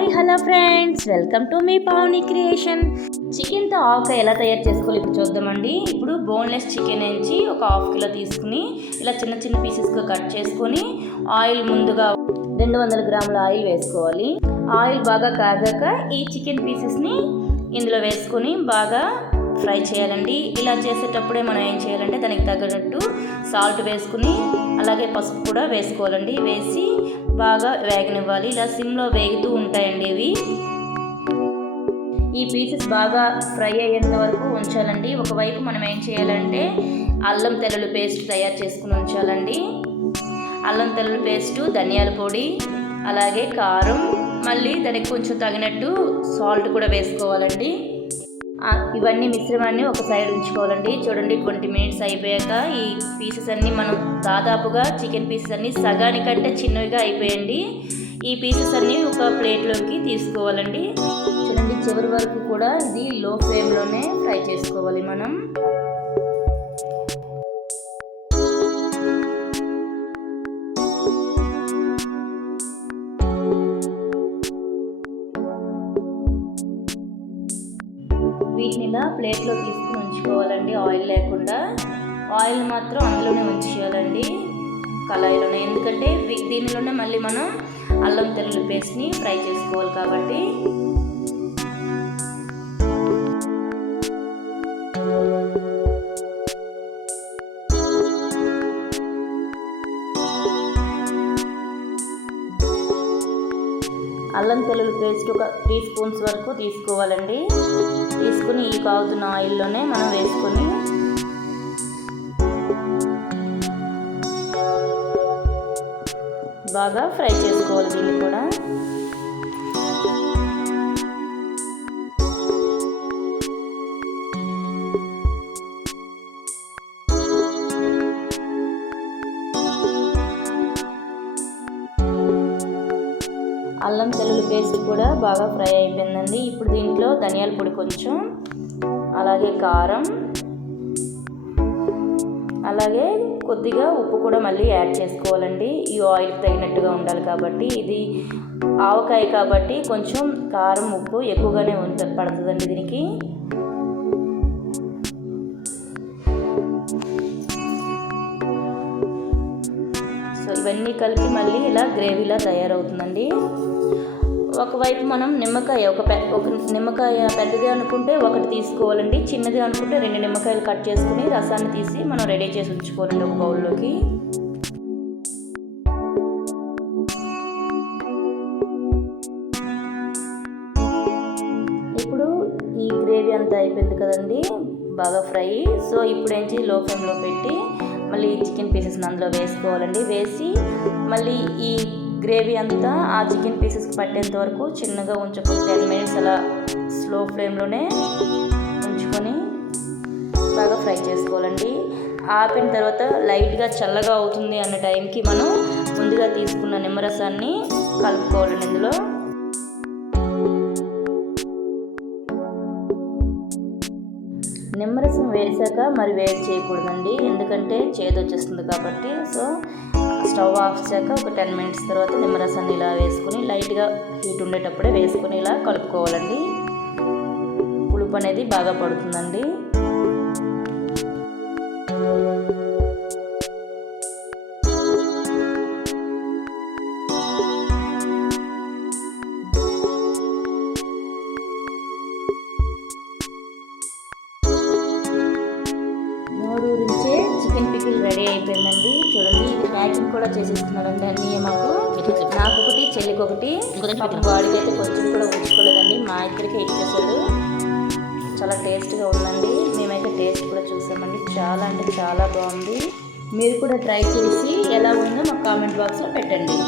Hi hello friends, welcome to మీ Pavani creation. చికెన్తో ఆవకాయ ఎలా తయారు చేసుకోవాలి ఇప్పుడు చూద్దామండి. ఇప్పుడు బోన్లెస్ చికెన్ నుంచి ఒక 1/2 కిలో తీసుకుని ఇలా చిన్న చిన్న పీసెస్గా కట్ చేసుకొని ఆయిల్ ముందుగా 200 గ్రాముల ఆయిల్ వేసుకోవాలి. ఆయిల్ బాగా కాగాక ఈ చికెన్ పీసెస్ని ఇందులో వేసుకొని బాగా ఫ్రై చేయాలండి. ఇలా చేసేటప్పుడే మనం ఏం చేయాలంటే దానికి తగ్గట్టు సాల్ట్ వేసుకుని అలాగే పసుపు కూడా వేసుకోవాలండి. వేసి బాగా వేగనివ్వాలి. ఇలా సిమ్లో వేగుతూ ఉంటాయండి ఇవి. ఈ పీసెస్ బాగా ఫ్రై అయ్యేంత వరకు ఉంచాలండి. ఒకవైపు మనం ఏం చేయాలంటే అల్లం తెల్లుల్లి పేస్ట్ తయారు చేసుకుని ఉంచాలండి. అల్లం తెల్లుల్లి పేస్టు, ధనియాల పొడి, అలాగే కారం, మళ్ళీ దానికి కొంచెం తగినట్టు సాల్ట్ కూడా వేసుకోవాలండి. ఇవన్నీ మిశ్రమాన్ని ఒక సైడ్ ఉంచుకోవాలండి. చూడండి, 20 మినిట్స్ అయిపోయాక ఈ పీసెస్ అన్నీ మనం దాదాపుగా చికెన్ పీసెస్ అన్నీ సగానికంటే చిన్నవిగా అయిపోయండి. ఈ పీసెస్ అన్నీ ఒక ప్లేట్లోకి తీసుకోవాలండి. చూడండి, చివరి వరకు కూడా ఇది లో ఫ్లేమ్లోనే ఫ్రై చేసుకోవాలి మనం. వీటిని ఇలా ప్లేట్లో తీసుకుని ఉంచుకోవాలండి. ఆయిల్ లేకుండా, ఆయిల్ మాత్రం అందులోనే ఉంచేయాలండి, కళాయిలోనే. ఎందుకంటే దీనిలోనే మళ్ళీ మనం అల్లం తెల్లుల్లి పేస్ట్ని ఫ్రై చేసుకోవాలి కాబట్టి. అల్లం తెల్లుల్లి పేస్ట్ ఒక 3 స్పూన్స్ వరకు తీసుకోవాలండి. తీసుకుని ఈ కాగుతున్న ఆయిల్లోనే మనం వేసుకొని బాగా ఫ్రై చేసుకోవాలి దీన్ని కూడా. అల్లం తెల్లుల్లి పేస్ట్ కూడా బాగా ఫ్రై అయిపోయిందండి. ఇప్పుడు దీంట్లో ధనియాల పొడి కొంచెం, అలాగే కారం, అలాగే కొద్దిగా ఉప్పు కూడా మళ్ళీ యాడ్ చేసుకోవాలండి. ఈ ఆయిల్కి తగినట్టుగా ఉండాలి కాబట్టి. ఇది ఆవకాయ కాబట్టి కొంచెం కారం ఉప్పు ఎక్కువగానే పడుతుందండి దీనికి. సో ఇవన్నీ కలిపి మళ్ళీ ఇలా గ్రేవీలా తయారవుతుందండి. ఒకవైపు మనం నిమ్మకాయ ఒక నిమ్మకాయ పెద్దది అనుకుంటే ఒకటి తీసుకోవాలండి. చిన్నది అనుకుంటే 2 నిమ్మకాయలు కట్ చేసుకుని రసాన్ని తీసి మనం రెడీ చేసి ఉంచుకోవాలండి ఒక బౌల్లోకి. ఇప్పుడు ఈ గ్రేవీ అంతా అయిపోయింది కదండి, బాగా ఫ్రై. సో ఇప్పుడు ఏంచి లో ఫ్లేమ్లో పెట్టి మళ్ళీ చికెన్ పీసెస్ని అందులో వేసుకోవాలండి. వేసి మళ్ళీ ఈ గ్రేవీ అంతా ఆ చికెన్ పీసెస్కి పట్టేంత వరకు చిన్నగా ఉంచుకో 10 మినిట్స్ అలా స్లో ఫ్లేమ్లోనే ఉంచుకొని బాగా ఫ్రై చేసుకోవాలండి. ఆపిన తర్వాత లైట్గా చల్లగా అవుతుంది అన్న టైంకి మనం ముందుగా తీసుకున్న నిమ్మరసాన్ని కలుపుకోవాలండి ఇందులో. నిమ్మరసం వేసాక మరి వేడి చేయకూడదండి, ఎందుకంటే చేదు వచ్చేస్తుంది కాబట్టి. సో స్టవ్ ఆఫ్ చేశాక ఒక 10 మినిట్స్ తర్వాత నిమ్మరసాన్ని ఇలా వేసుకొని లైట్గా హీట్ ఉండేటప్పుడే వేసుకొని ఇలా కలుపుకోవాలండి. పులుపు అనేది బాగా పడుతుందండి. నోరూరించే చికెన్ పికిల్ రెడీ అయిపోయిందండి. చూడండి, ఇది ప్యాకింగ్ కూడా చేసేస్తున్నాడండి అన్నీ. నాకు ఒకటి, చెల్లికి ఒకటి. వాడికి అయితే కొంచెం కూడా ఉంచుకోలేదండి, మా ఇద్దరికి ఇచ్చేసాడు. చాలా టేస్ట్గా ఉందండి. మేమైతే టేస్ట్ కూడా చూసామండి. చాలా అంటే చాలా బాగుంది. మీరు కూడా ట్రై చేసి ఎలా ఉందో మాకు కామెంట్ బాక్స్లో పెట్టండి.